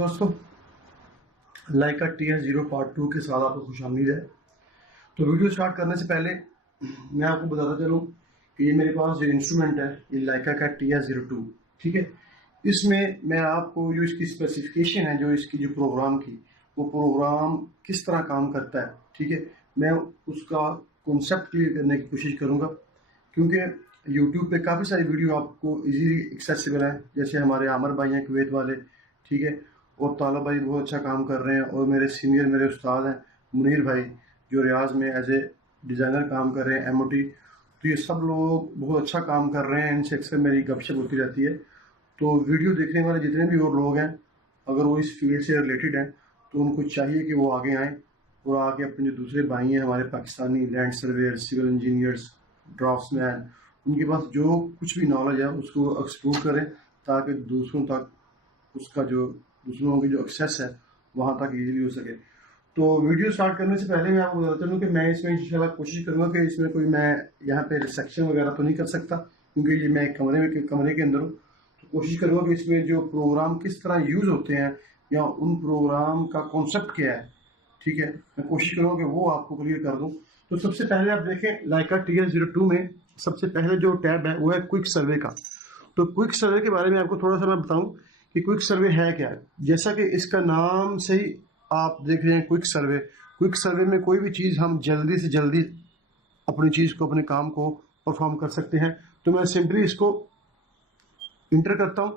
दोस्तों, लाइका TS0 part 2 के साथ आपको खुशामदीद है। तो वीडियो स्टार्ट करने से पहले मैं आपको बताता चलूँ कि ये मेरे पास जो इंस्ट्रूमेंट है ये लाइका का TS02, ठीक है। इसमें मैं आपको जो इसकी स्पेसिफिकेशन है, जो इसकी जो प्रोग्राम की, वो प्रोग्राम किस तरह काम करता है, ठीक है, मैं उसका कॉन्सेप्ट क्लियर करने की कोशिश करूँगा। क्योंकि यूट्यूब पे काफ़ी सारी वीडियो आपको इजीली एक्सेसिबल है, जैसे हमारे आमर भाई हैं कुवैत वाले, ठीक है, और ताला भाई बहुत अच्छा काम कर रहे हैं, और मेरे सीनियर मेरे उस्ताद हैं मुनीर भाई जो रियाज में एज ए डिज़ाइनर काम कर रहे हैं MOT। तो ये सब लोग बहुत अच्छा काम कर रहे हैं, इनसे अक्सर मेरी गपशप होती रहती है। तो वीडियो देखने वाले जितने भी और लोग हैं, अगर वो इस फील्ड से रिलेटेड हैं तो उनको चाहिए कि वो आगे आएँ और आके अपने जो दूसरे भाई हैं हमारे Pakistani land surveyor, civil engineers, draftsman, उनके पास जो कुछ भी नॉलेज है उसको एक्सप्लोर करें, ताकि दूसरों तक उसका जो दूसरों की जो एक्सेस है वहाँ तक इजीली हो सके। तो वीडियो स्टार्ट करने से पहले मैं आपको बताता हूँ कि मैं इसमें इंशाल्लाह कोशिश करूँगा कि इसमें कोई मैं यहाँ पे रिसेक्शन वगैरह तो नहीं कर सकता, क्योंकि ये मैं एक कमरे के अंदर हूँ। तो कोशिश करूँगा कि इसमें जो प्रोग्राम किस तरह यूज़ होते हैं या उन प्रोग्राम का कॉन्सेप्ट क्या है, ठीक है, मैं कोशिश करूँगा कि वो आपको क्लियर कर दूँ। तो सबसे पहले आप देखें लाइका TS02 में सबसे पहले जो टैब है वो है क्विक सर्वे का। तो क्विक सर्वे के बारे में आपको थोड़ा सा मैं बताऊं कि क्विक सर्वे है क्या है। जैसा कि इसका नाम से ही आप देख रहे हैं क्विक सर्वे, क्विक सर्वे में कोई भी चीज़ हम जल्दी से जल्दी अपनी चीज़ को, अपने काम को परफॉर्म कर सकते हैं। तो मैं सिंपली इसको इंटर करता हूं।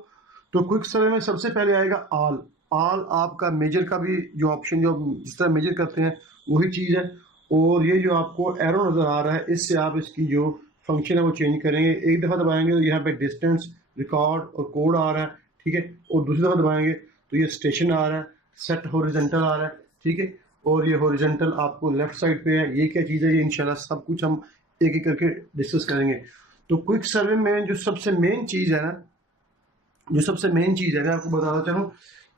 तो क्विक सर्वे में सबसे पहले आएगा ऑल। ऑल आपका मेजर का भी जो ऑप्शन, जो जिस तरह मेजर करते हैं वही चीज़ है। और ये जो आपको एरो नज़र आ रहा है, इससे आप इसकी जो फंक्शन है वो चेंज करेंगे। एक दफ़ा दबाएंगे तो यहाँ पे डिस्टेंस, रिकॉर्ड और कोड आ रहा है, ठीक है, और दूसरी दफ़ा दबाएंगे तो ये स्टेशन आ रहा है, सेट हॉरिजॉन्टल आ रहा है, ठीक है, और ये हॉरिजॉन्टल आपको लेफ्ट साइड पे है। ये क्या चीज़ है, ये इंशाल्लाह सब कुछ हम एक एक करके डिस्कस करेंगे। तो क्विक सर्वे में जो सबसे मेन चीज़ है ना, मैं आपको बताना चाहूँ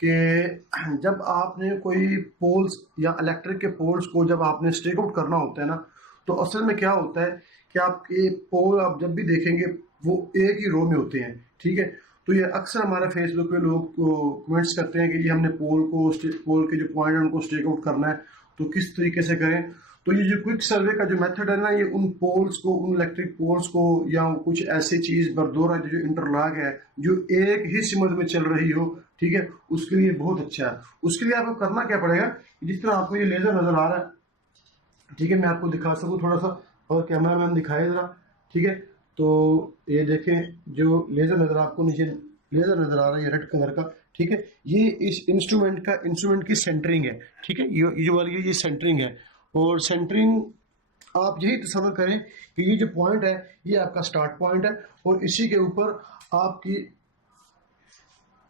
कि जब आपने कोई पोल्स या इलेक्ट्रिक के पोल्स को जब आपने स्टेक आउट करना होता है ना, तो असल में क्या होता है कि आपके पोल आप जब भी देखेंगे वो एक ही रो में होते हैं, ठीक है। तो ये अक्सर हमारे फेसबुक पे लोग कमेंट्स करते हैं कि ये हमने पोल के जो पॉइंट है उनको स्टेक आउट करना है, तो किस तरीके से करें। तो ये जो क्विक सर्वे का जो मेथड है ना, ये उन पोल्स को, उन इलेक्ट्रिक पोल्स को या कुछ ऐसी चीज बरदोर है जो इंटरलॉक है, जो एक ही सिमत में चल रही हो, ठीक है, उसके लिए बहुत अच्छा है। उसके लिए आपको करना क्या पड़ेगा, जिस तरह आपको ये लेजर नजर आ रहा है, ठीक है, मैं आपको दिखा सकूं थोड़ा सा, और कैमरा मैन दिखाए जरा, ठीक है। तो ये देखें जो लेजर नजर आपको नीचे लेजर नजर आ रहा है, ये रेड कलर का, ठीक है, ये इस इंस्ट्रूमेंट की सेंटरिंग है, ठीक है, ये वाली ये सेंटरिंग है। और सेंटरिंग आप यही तस्वर करें कि ये जो पॉइंट है ये आपका स्टार्ट पॉइंट है, और इसी के ऊपर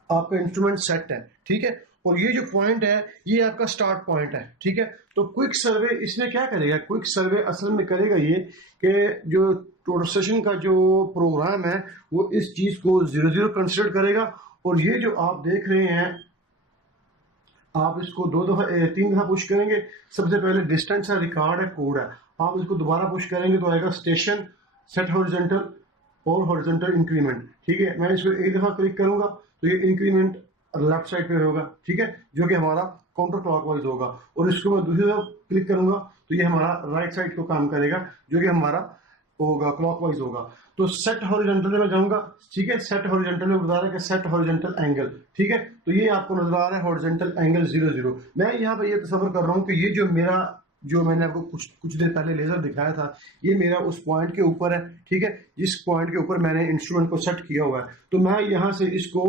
आपका इंस्ट्रूमेंट सेट है, ठीक है, और ये जो पॉइंट है ये आपका स्टार्ट पॉइंट है, ठीक है। तो क्विक सर्वे इसमें क्या करेगा, क्विक सर्वे असल में करेगा ये कि जो टोटल सेशन का जो प्रोग्राम है वो इस चीज को 0-0 कंसिडर करेगा। और ये जो आप देख रहे हैं, आप इसको 3 दफा पुश करेंगे। सबसे पहले डिस्टेंस है, रिकॉर्ड है, कोड है। आप इसको दोबारा पुश करेंगे तो आएगा स्टेशन, सेट हॉरिजॉन्टल और हॉरिजॉन्टल इंक्रीमेंट, ठीक है। मैं इसको एक दफा क्लिक करूंगा तो ये इंक्रीमेंट लेफ्ट साइड पे होगा, ठीक है, जो कि हमारा काउंटर क्लॉकवाइज होगा। और इसको मैं दूसरी तरफ क्लिक करूंगा तो ये हमारा राइट साइड को काम करेगा, जो कि हमारा होगा क्लॉकवाइज होगा। तो सेट हॉरिजॉन्टल में मैं ठीक है, सेट हॉरिजॉन्टल में बता रहा है कि सेट हॉरिजॉन्टल एंगल, ठीक है। तो ये आपको नजर आ रहा है हॉरिजॉन्टल एंगल 0-0। मैं यहाँ पे ये तस्वर कर रहा हूँ कि ये जो मैंने आपको कुछ देर पहले लेजर दिखाया था, ये मेरा उस पॉइंट के ऊपर है, ठीक है, जिस पॉइंट के ऊपर मैंने इंस्ट्रूमेंट को सेट किया हुआ है। तो मैं यहाँ से इसको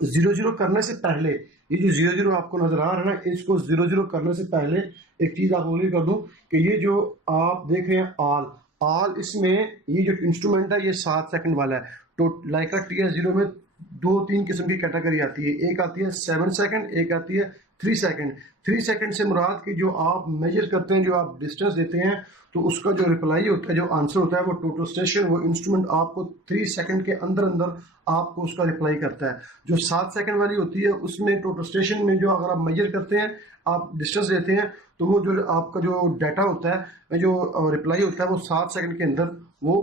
0-0 करने से पहले, ये जो 0-0 आपको नजर आ रहा है ना, इसको 0-0 करने से पहले एक चीज आपको क्लियर कर दूं कि ये जो आप देख रहे हैं ऑल, इसमें ये जो इंस्ट्रूमेंट है ये 7 सेकंड वाला है। तो लाइका TS0 में 2-3 किस्म की कैटेगरी आती है, एक आती है 7 सेकंड, एक आती है 3 सेकंड। 3 सेकंड से मुराद की जो आप मेजर करते हैं, जो आप डिस्टेंस देते हैं, तो उसका जो रिप्लाई होता है, जो आंसर होता है, वो टोटल स्टेशन, वो इंस्ट्रूमेंट आपको 3 सेकंड के अंदर अंदर आपको उसका रिप्लाई करता है। जो 7 सेकंड वाली होती है उसमें टोटल स्टेशन में जो अगर आप मेजर करते हैं, आप डिस्टेंस देते हैं, तो वो जो आपका जो डाटा होता है, जो रिप्लाई होता है, वो 7 सेकंड के अंदर वो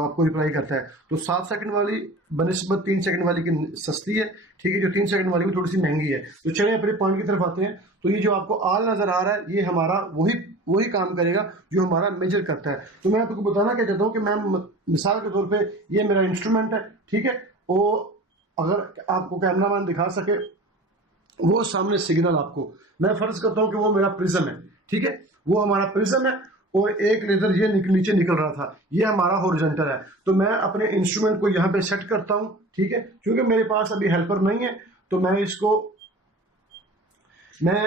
आपको रिप्लाई करता है। तो 7 सेकंड वाली बनिस्बत 3 सेकंड वाली की सस्ती है, ठीक है। जो 3 सेकंड वाली वो थोड़ी सी महंगी है। तो चलिए अपने पॉइंट की तरफ आते हैं। तो ये जो आपको आल नजर आ रहा है, ये हमारा वही काम करेगा जो हमारा मेजर करता है। तो मैं आपको बताना क्या चाहता हूँ कि मैं मिसाल के तौर पे ये मेरा इंस्ट्रूमेंट है, ठीक है। वो अगर आपको कैमरामैन दिखा सके, वो सामने सिग्नल आपको, मैं फर्ज करता हूँ कि वो मेरा प्रिज्म है, ठीक है। वो हमारा प्रिज्म है और एक लेजर ये नीचे निकल रहा था, ये हमारा हॉरिजॉन्टल है। तो मैं अपने इंस्ट्रूमेंट को यहाँ पे सेट करता हूँ, ठीक है। क्योंकि मेरे पास अभी हेल्पर नहीं है, तो मैं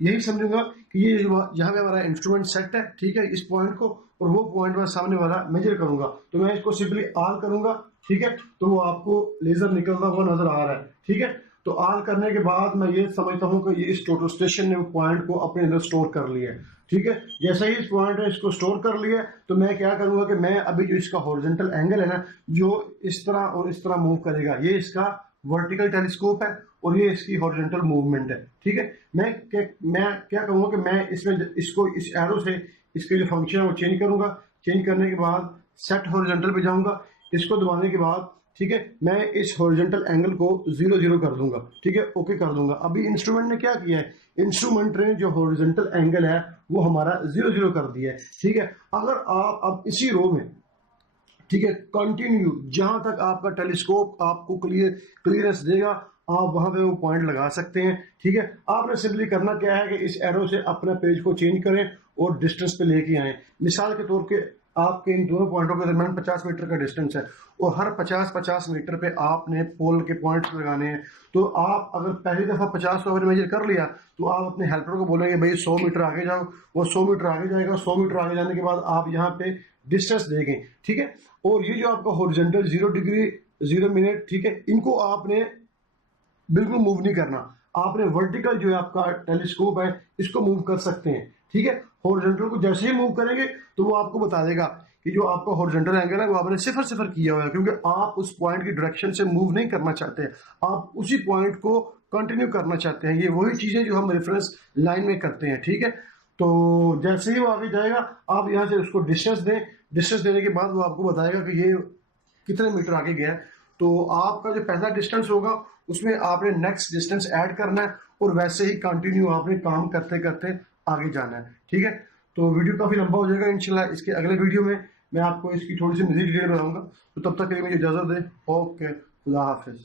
यही समझूंगा कि ये यहाँ पे हमारा इंस्ट्रूमेंट सेट है, ठीक है, इस पॉइंट को, और वो पॉइंट मैं सामने वाला मेजर करूंगा। तो मैं इसको सिंपली आल करूंगा, ठीक है। तो वो आपको लेजर निकलता हुआ नजर आ रहा है, ठीक है। तो आल करने के बाद मैं ये समझता हूँ कि ये इस टोटल स्टेशन ने पॉइंट को अपने अंदर स्टोर कर लिया है, ठीक है। जैसे ही इस पॉइंट ने इसको स्टोर कर लिया, तो मैं क्या करूंगा कि मैं अभी जो इसका हॉरिजॉन्टल एंगल है ना, जो इस तरह और इस तरह मूव करेगा, ये इसका वर्टिकल टेलीस्कोप है और ये इसकी हॉरिजॉन्टल मूवमेंट है, ठीक है। मैं क्या करूंगा कि मैं इसमें इसको इस एरो से इसके जो फंक्शन है वो चेंज करूंगा। चेंज करने के बाद सेट हॉरिजॉन्टल पे जाऊंगा, इसको दबाने के बाद, ठीक है, मैं इस हॉरिजॉन्टल एंगल को 0 कर दूंगा, ठीक है, ओके कर दूंगा। अभी इंस्ट्रूमेंट ने क्या किया है, इंस्ट्रूमेंट ने जो हॉरिजॉन्टल एंगल है वो हमारा 0 कर दिया है, ठीक है। अगर आप अब इसी रो में, ठीक है, कंटिन्यू जहां तक आपका टेलीस्कोप आपको क्लियरेंस देगा, आप वहां पे वो पॉइंट लगा सकते हैं, ठीक है। आपने सिंपली करना क्या है कि इस एरो से अपना पेज को चेंज करें और डिस्टेंस पे लेके आए। मिसाल के तौर पे आपके इन दोनों पॉइंटों के दरमियान 50 मीटर का डिस्टेंस है और हर 50-50 मीटर पे आपने पोल के पॉइंट्स लगाने हैं। तो आप अगर पहली दफा 50 को अगर मेजर कर लिया, तो आप अपने हेल्पर को बोलेंगे भाई 100 मीटर आगे जाओ, वो 100 मीटर आगे जाएगा। 100 मीटर आगे जाने के बाद आप यहाँ पे डिस्टेंस देंगे, ठीक है। और ये जो आपका हॉरिजॉन्टल 0 डिग्री 0 मिनट, ठीक है, इनको आपने बिल्कुल मूव नहीं करना। आपने वर्टिकल जो है आपका टेलीस्कोप है, इसको मूव कर सकते हैं, ठीक है। हॉरिजॉन्टल को जैसे ही मूव करेंगे तो वो आपको बता देगा कि जो आपका हॉरिजॉन्टल एंगल है वो आपने 0 किया हुआ है, क्योंकि आप उस पॉइंट की डायरेक्शन से मूव नहीं करना चाहते, आप उसी पॉइंट को कंटिन्यू करना चाहते हैं। ये वही चीजें जो हम रेफरेंस लाइन में करते हैं, ठीक है। तो जैसे ही वो आगे जाएगा, आप यहाँ से उसको डिस्टेंस दें। डिस्टेंस देने के बाद वो आपको बताएगा कि ये कितने मीटर आगे गया है। तो आपका जो पहला डिस्टेंस होगा उसमें आपने नेक्स्ट डिस्टेंस ऐड करना है और वैसे ही कंटिन्यू आपने काम करते करते आगे जाना है, ठीक है। तो वीडियो काफी लंबा हो जाएगा, इंशाल्लाह इसके अगले वीडियो में मैं आपको इसकी थोड़ी सी मज़ीद डिटेल बताऊंगा। तो तब तक के लिए मुझे इजाजत दें। ओके, खुदा हाफिज।